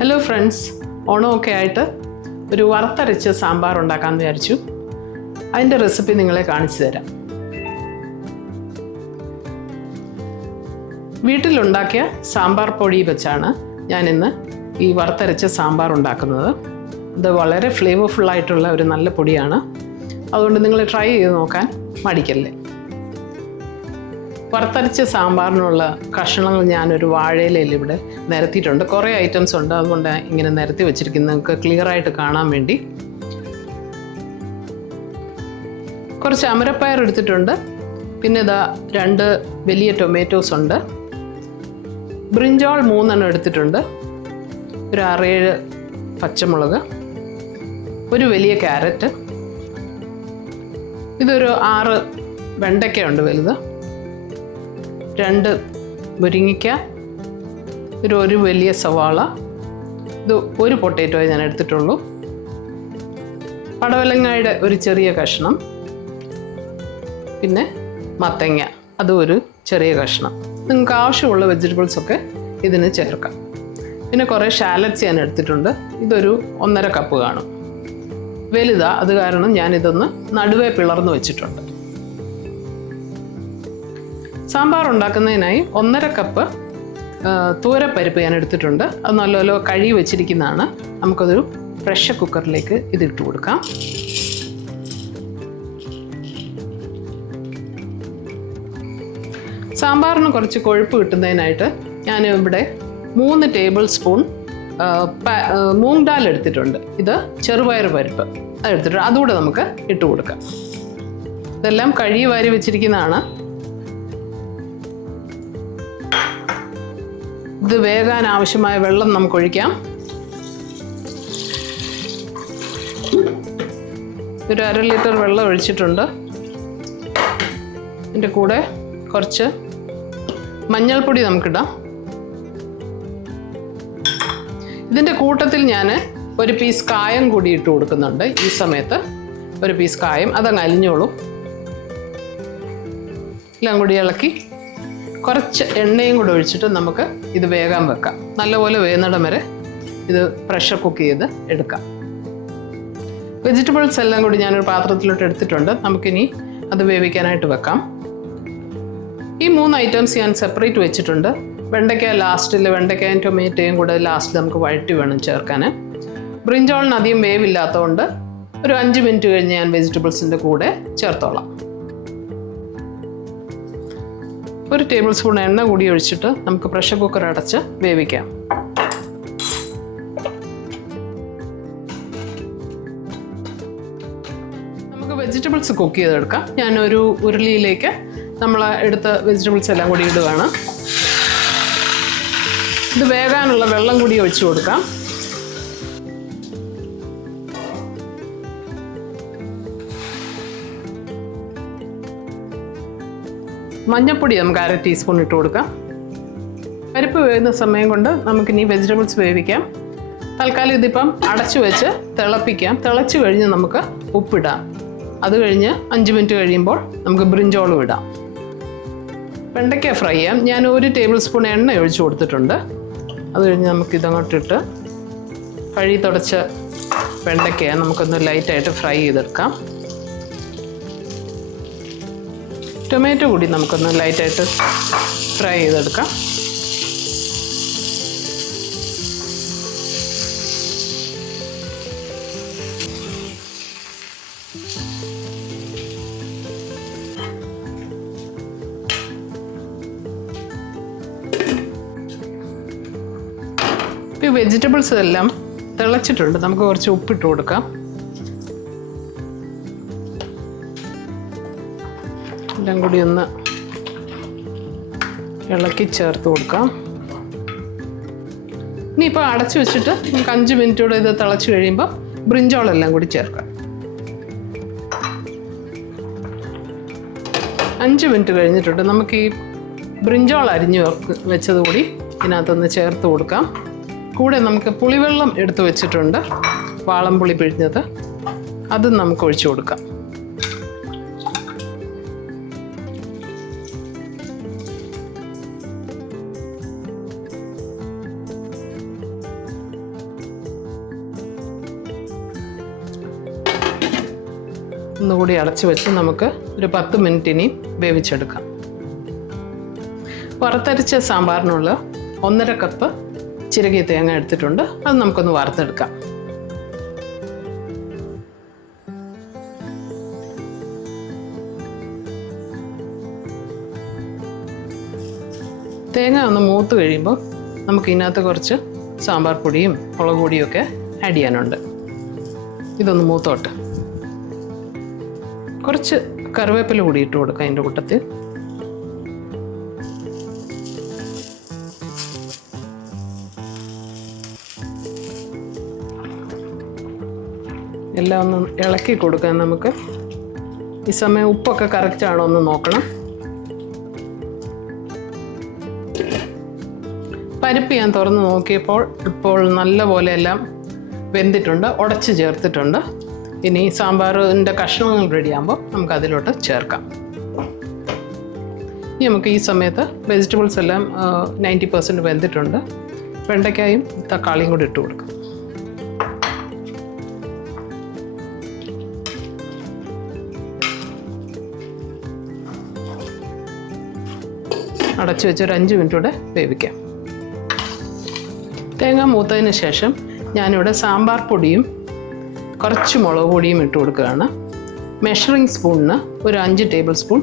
Hello friends, ഓണമൊക്കെ ആയിട്ട് ഒരു വറുത്തരച്ച് സാമ്പാർ ഉണ്ടാക്കാമെന്ന് വിചാരിച്ചു. അതിൻ്റെ റെസിപ്പി നിങ്ങളെ കാണിച്ചു തരാം. വീട്ടിലുണ്ടാക്കിയ സാമ്പാർ പൊടി വെച്ചാണ് ഞാനിന്ന് ഈ വറുത്തരച്ച സാമ്പാർ ഉണ്ടാക്കുന്നത്. ഇത് വളരെ ഫ്ലേവർഫുള്ളായിട്ടുള്ള ഒരു നല്ല പൊടിയാണ്. അതുകൊണ്ട് നിങ്ങൾ ട്രൈ ചെയ്ത് നോക്കാൻ മടിക്കല്ലേ. വറുത്തരച്ച സാമ്പാറിനുള്ള കഷ്ണങ്ങൾ ഞാനൊരു വാഴയിലയിൽ ഇവിടെ നിരത്തിയിട്ടുണ്ട്. കുറേ ഐറ്റംസ് ഉണ്ട്, അതുകൊണ്ട് ഇങ്ങനെ നിരത്തി വെച്ചിരിക്കുന്നത് നിങ്ങൾക്ക് ക്ലിയറായിട്ട് കാണാൻ വേണ്ടി. കുറച്ച് അമരപ്പയർ എടുത്തിട്ടുണ്ട്. പിന്നെ ഇതാ 2 വലിയ ടൊമാറ്റോസ് ഉണ്ട്. ബ്രിഞ്ചോൾ 3 എണ്ണം എടുത്തിട്ടുണ്ട്. ഒരു 6-7 പച്ചമുളക്, ഒരു വലിയ ക്യാരറ്റ്, ഇതൊരു 6 വെണ്ടയ്ക്കയുണ്ട് വലുത്, 2 മുരിങ്ങയ്ക്ക, ഒരു വലിയ സവാള, ഇത് ഒരു പൊട്ടേറ്റോ ഞാൻ എടുത്തിട്ടുള്ളൂ, പടവലങ്ങയുടെ ഒരു ചെറിയ കഷ്ണം, പിന്നെ മത്തങ്ങ, അതും ഒരു ചെറിയ കഷ്ണം. നിങ്ങൾക്ക് ആവശ്യമുള്ള വെജിറ്റബിൾസൊക്കെ ഇതിന് ചേർക്കാം. പിന്നെ കുറേ ഷാലറ്റ്സ് ഞാൻ എടുത്തിട്ടുണ്ട്. ഇതൊരു 1.5 കപ്പ് കാണും. വലുതാ, അത് കാരണം ഞാനിതൊന്ന് നടുവേ പിളർന്ന് വെച്ചിട്ടുണ്ട്. സാമ്പാർ ഉണ്ടാക്കുന്നതിനായി 1.5 കപ്പ് തൂരപ്പരിപ്പ് ഞാൻ എടുത്തിട്ടുണ്ട്. അത് നല്ലപോലെ കഴുകി വെച്ചിരിക്കുന്നതാണ്. നമുക്കതൊരു പ്രഷർ കുക്കറിലേക്ക് ഇതിട്ട് കൊടുക്കാം. സാമ്പാറിന് കുറച്ച് കൊഴുപ്പ് കിട്ടുന്നതിനായിട്ട് ഞാൻ ഇവിടെ 3 ടേബിൾ സ്പൂൺ മൂങ് ദാൽ എടുത്തിട്ടുണ്ട്. ഇത് ചെറുപയർ പരിപ്പ് അതെടുത്തിട്ടുണ്ട്. അതുകൂടെ നമുക്ക് ഇട്ട് കൊടുക്കാം. ഇതെല്ലാം കഴുകി വാരി വെച്ചിരിക്കുന്നതാണ്. ഇത് വേകാൻ ആവശ്യമായ വെള്ളം നമുക്ക് ഒഴിക്കാം. ഒരു 1/2 ലിറ്റർ വെള്ളം ഒഴിച്ചിട്ടുണ്ട്. ഇതിൻ്റെ കൂടെ കുറച്ച് മഞ്ഞൾപ്പൊടി നമുക്കിടാം. ഇതിൻ്റെ കൂട്ടത്തിൽ ഞാൻ ഒരു പീസ് കായം കൂടി ഇട്ട് കൊടുക്കുന്നുണ്ട്. ഈ സമയത്ത് ഒരു പീസ് കായം, അതങ്ങ് അലിഞ്ഞോളൂ. എല്ലാം കൂടി ഇളക്കി കുറച്ച് എണ്ണയും കൂടെ ഒഴിച്ചിട്ട് നമുക്ക് ഇത് വേകാൻ വെക്കാം. നല്ലപോലെ വേകുന്നിടം വരെ ഇത് പ്രഷർ കുക്ക് ചെയ്ത് എടുക്കാം. വെജിറ്റബിൾസ് എല്ലാം കൂടി ഞാനൊരു പാത്രത്തിലോട്ട് എടുത്തിട്ടുണ്ട്. നമുക്കിനി അത് വേവിക്കാനായിട്ട് വെക്കാം. ഈ 3 ഐറ്റംസ് ഞാൻ സെപ്പറേറ്റ് വെച്ചിട്ടുണ്ട്. വെണ്ടയ്ക്ക ലാസ്റ്റിൽ, വെണ്ടയ്ക്കയും ടൊമാറ്റോയും കൂടെ ലാസ്റ്റ് നമുക്ക് വഴറ്റി വേണം ചേർക്കാൻ. ബ്രിഞ്ചോളിന് അധികം വേവില്ലാത്തതുകൊണ്ട് ഒരു 5 മിനിറ്റ് കഴിഞ്ഞ് ഞാൻ വെജിറ്റബിൾസിൻ്റെ കൂടെ ചേർത്തോളാം. 1 ടേബിൾ സ്പൂൺ എണ്ണ കൂടി ഒഴിച്ചിട്ട് നമുക്ക് പ്രഷർ കുക്കർ അടച്ച് വേവിക്കാം. നമുക്ക് വെജിറ്റബിൾസ് കുക്ക് ചെയ്തെടുക്കാം. ഞാനൊരു ഉരുളിയിലേക്ക് നമ്മൾ എടുത്ത വെജിറ്റബിൾസ് എല്ലാം കൂടി ഇടുകയാണ്. ഇത് വേകാനുള്ള വെള്ളം കൂടി ഒഴിച്ചു കൊടുക്കാം. മഞ്ഞൾപ്പൊടി നമുക്ക് 1/2 ടീസ്പൂൺ ഇട്ട് കൊടുക്കാം. പരിപ്പ് വേകുന്ന സമയം കൊണ്ട് നമുക്കിനി വെജിറ്റബിൾസ് വേവിക്കാം. തൽക്കാലം ഇതിപ്പം അടച്ചു വെച്ച് തിളപ്പിക്കാം. തിളച്ച് കഴിഞ്ഞ് നമുക്ക് ഉപ്പിടാം. അത് കഴിഞ്ഞ് 5 മിനിറ്റ് കഴിയുമ്പോൾ നമുക്ക് ബ്രിഞ്ചോളും ഇടാം. വെണ്ടയ്ക്ക ഫ്രൈ ചെയ്യാം. ഞാൻ 1 ടേബിൾ സ്പൂൺ എണ്ണ ഒഴിച്ച് കൊടുത്തിട്ടുണ്ട്. അത് കഴിഞ്ഞ് നമുക്കിതങ്ങോട്ടിട്ട് കഴുകി തുടച്ച വെണ്ടയ്ക്ക നമുക്കൊന്ന് ലൈറ്റായിട്ട് ഫ്രൈ ചെയ്തെടുക്കാം. ടൊമാറ്റോ കൂടി നമുക്കൊന്ന് ലൈറ്റായിട്ട് ഫ്രൈ ചെയ്തെടുക്കാം. ഈ വെജിറ്റബിൾസ് എല്ലാം തിളച്ചിട്ടുണ്ട്. നമുക്ക് കുറച്ച് ഉപ്പിട്ട് കൊടുക്കാം. എല്ലാം കൂടി ഒന്ന് ഇളക്കി ചേർത്ത് കൊടുക്കാം. ഇനിയിപ്പോൾ അടച്ചു വെച്ചിട്ട് നമുക്ക് 5 മിനിറ്റോടെ ഇത് തിളച്ച് കഴിയുമ്പോൾ ബ്രിഞ്ചോളെല്ലാം കൂടി ചേർക്കാം. 5 മിനിറ്റ് കഴിഞ്ഞിട്ടുണ്ട്. നമുക്ക് ഈ ബ്രിഞ്ചോൾ അരിഞ്ഞ് വെച്ചത് കൂടി ഇതിനകത്തൊന്ന് ചേർത്ത് കൊടുക്കാം. കൂടെ നമുക്ക് പുളിവെള്ളം എടുത്ത് വെച്ചിട്ടുണ്ട്, വാളംപുളി പിഴിഞ്ഞത്, അതും നമുക്ക് ഒഴിച്ചു കൊടുക്കാം. ഒന്നുകൂടി അടച്ചു വെച്ച് നമുക്ക് ഒരു 10 മിനിറ്റ് ഇനി വേവിച്ചെടുക്കാം. വറുത്തരച്ച സാമ്പാറിനുള്ള 1.5 കപ്പ് ചിരകിയ തേങ്ങ എടുത്തിട്ടുണ്ട്. അത് നമുക്കൊന്ന് വറുത്തെടുക്കാം. തേങ്ങ ഒന്ന് മൂത്ത് കഴിയുമ്പോൾ നമുക്ക് ഇതിനകത്ത് കുറച്ച് സാമ്പാർ പൊടിയും മുളക് പൊടിയും ഒക്കെ ആഡ് ചെയ്യാനുണ്ട്. ഇതൊന്ന് മൂത്തോട്ട്. കുറച്ച് കറിവേപ്പില കൂടി ഇട്ട് കൊടുക്കാം അതിൻ്റെ കൂട്ടത്തിൽ. എല്ലാം ഒന്ന് ഇളക്കി കൊടുക്കാൻ നമുക്ക്. ഈ സമയം ഉപ്പൊക്കെ കറക്റ്റാണോ എന്ന് നോക്കണം. പരിപ്പ് ഞാൻ തുറന്ന് നോക്കിയപ്പോൾ ഇപ്പോൾ നല്ല പോലെ എല്ലാം വെന്തിട്ടുണ്ട്, ഉടച്ച് ചേർത്തിട്ടുണ്ട്. ഇനി സാമ്പാറിൻ്റെ കഷ്ണങ്ങൾ റെഡിയാകുമ്പോൾ നമുക്ക് അതിലോട്ട് ചേർക്കാം. ഇനി നമുക്ക് ഈ സമയത്ത് വെജിറ്റബിൾസ് എല്ലാം 90% വെന്തിട്ടുണ്ട്. വെണ്ടയ്ക്കായും തക്കാളിയും കൂടി ഇട്ട് കൊടുക്കാം. അടച്ചു വെച്ച് ഒരു 5 മിനിറ്റ് കൂടെ വേവിക്കാം. തേങ്ങ മൂത്തതിന് ശേഷം ഞാനിവിടെ സാമ്പാർ പൊടിയും കുറച്ച് മുളക് പൊടിയും ഇട്ട് കൊടുക്കുകയാണ്. മെഷറിംഗ് സ്പൂണിന് ഒരു 5 ടേബിൾ സ്പൂൺ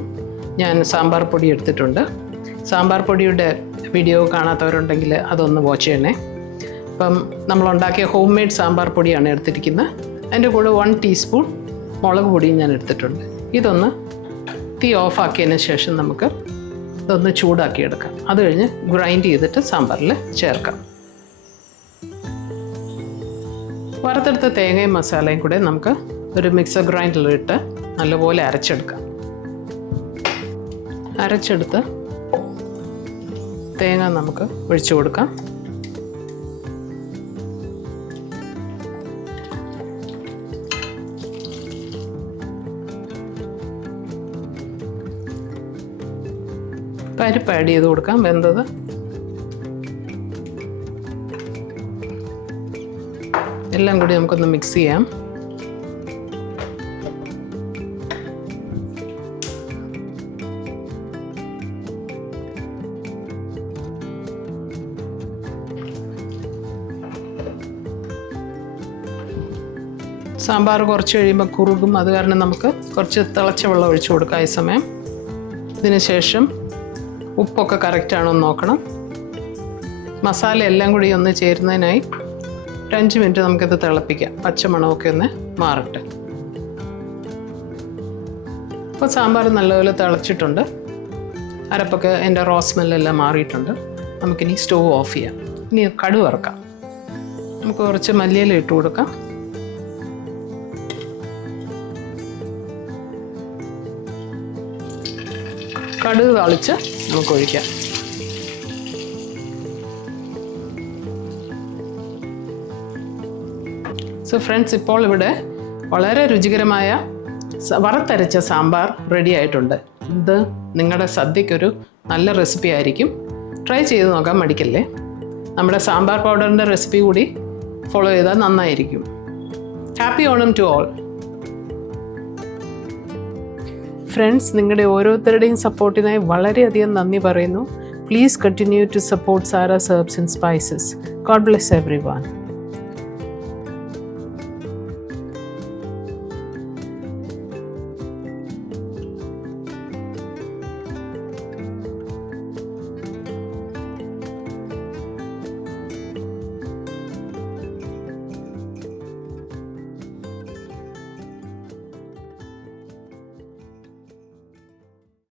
ഞാൻ സാമ്പാർ പൊടി എടുത്തിട്ടുണ്ട്. സാമ്പാർ പൊടിയുടെ വീഡിയോ കാണാത്തവരുണ്ടെങ്കിൽ അതൊന്ന് വാച്ച് ചെയ്യണേ. അപ്പം നമ്മളുണ്ടാക്കിയ ഹോം മെയ്ഡ് സാമ്പാർ പൊടിയാണ് എടുത്തിരിക്കുന്നത്. അതിൻ്റെ കൂടെ 1 ടീസ്പൂൺ മുളക് പൊടിയും ഞാൻ എടുത്തിട്ടുണ്ട്. ഇതൊന്ന് തീ ഓഫാക്കിയതിന് ശേഷം നമുക്ക് ഇതൊന്ന് ചൂടാക്കിയെടുക്കാം. അത് കഴിഞ്ഞ് ഗ്രൈൻഡ് ചെയ്തിട്ട് സാമ്പാറിൽ ചേർക്കാം. വറുത്തെടുത്ത തേങ്ങയും മസാലയും കൂടെ നമുക്ക് ഒരു മിക്സർ ഗ്രൈൻഡറിലിട്ട് നല്ലപോലെ അരച്ചെടുക്കാം. അരച്ചെടുത്ത് തേങ്ങ നമുക്ക് ഒഴിച്ചു കൊടുക്കാം. പരിപ്പ് ആഡ് ചെയ്ത് കൊടുക്കാം, വെന്തത്. എല്ലാം കൂടി നമുക്കൊന്ന് മിക്സ് ചെയ്യാം. സാമ്പാർ കുറച്ച് കഴിയുമ്പോൾ കുറുകും. അത് കാരണം നമുക്ക് കുറച്ച് തിളച്ച വെള്ളം ഒഴിച്ചു കൊടുക്കാം ഈ സമയം. ഇതിന് ശേഷം ഉപ്പൊക്കെ കറക്റ്റാണോ എന്ന് നോക്കണം. മസാല എല്ലാം കൂടി ഒന്ന് ചേരുന്നതിനായി ഒരു 5 മിനിറ്റ് നമുക്കിത് തിളപ്പിക്കാം. പച്ചമണമൊക്കെ ഒന്ന് മാറട്ടെ. ഇപ്പോൾ സാമ്പാർ നല്ലപോലെ തിളച്ചിട്ടുണ്ട്. അരപ്പൊക്കെ എൻ്റെ റോ സ്മെല്ലെല്ലാം മാറിയിട്ടുണ്ട്. നമുക്കിനി സ്റ്റവ് ഓഫ് ചെയ്യാം. ഇനി കടുക് വറുക്കാം. നമുക്ക് കുറച്ച് മല്ലിയില ഇട്ട് കൊടുക്കാം. കടുക് താളിച്ച് നമുക്ക് ഒഴിക്കാം. സോ ഫ്രണ്ട്സ്, ഇപ്പോൾ ഇവിടെ വളരെ രുചികരമായ വറുത്തരച്ച സാമ്പാർ റെഡി ആയിട്ടുണ്ട്. ഇത് നിങ്ങളുടെ സദ്യക്കൊരു നല്ല റെസിപ്പി ആയിരിക്കും. ട്രൈ ചെയ്ത് നോക്കാൻ മടിക്കല്ലേ. നമ്മുടെ സാമ്പാർ പൗഡറിൻ്റെ റെസിപ്പി കൂടി ഫോളോ ചെയ്താൽ നന്നായിരിക്കും. Happy Onam to all. Friends, നിങ്ങളുടെ ഓരോരുത്തരുടെയും സപ്പോർട്ടിനായി വളരെയധികം നന്ദി പറയുന്നു. Please continue to support Saras herbs and spices. God bless everyone.